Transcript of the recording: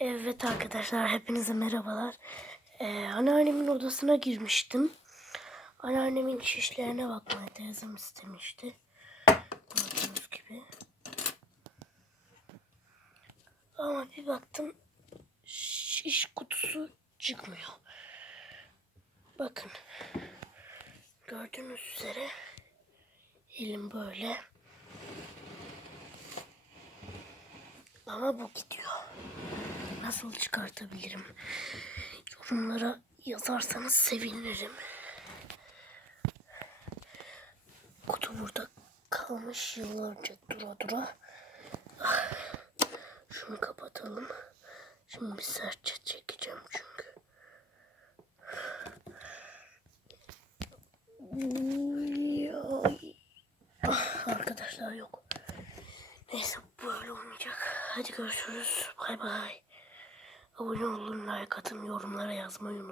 Evet arkadaşlar hepinize merhabalar. Ee, anneannemin odasına girmiştim. Anneannemin şişlerine bakmaya teyzem istemişti. Gördüğünüz gibi. Ama bir baktım şiş kutusu çıkmıyor. Bakın. Gördüğünüz üzere elim böyle. Ama bu gidiyor. Nasıl çıkartabilirim? Yorumlara yazarsanız sevinirim. Kutu burada kalmış yıllarca dura dura. Ah, Şunu kapatalım. Şimdi bir sertçe çekeceğim çünkü. Ah, Arkadaşlar yok. Neyse böyle olmayacak. Hadi görüşürüz. Bay bay. Abone olun, like atın, yorumlara yazmayı unutmayın.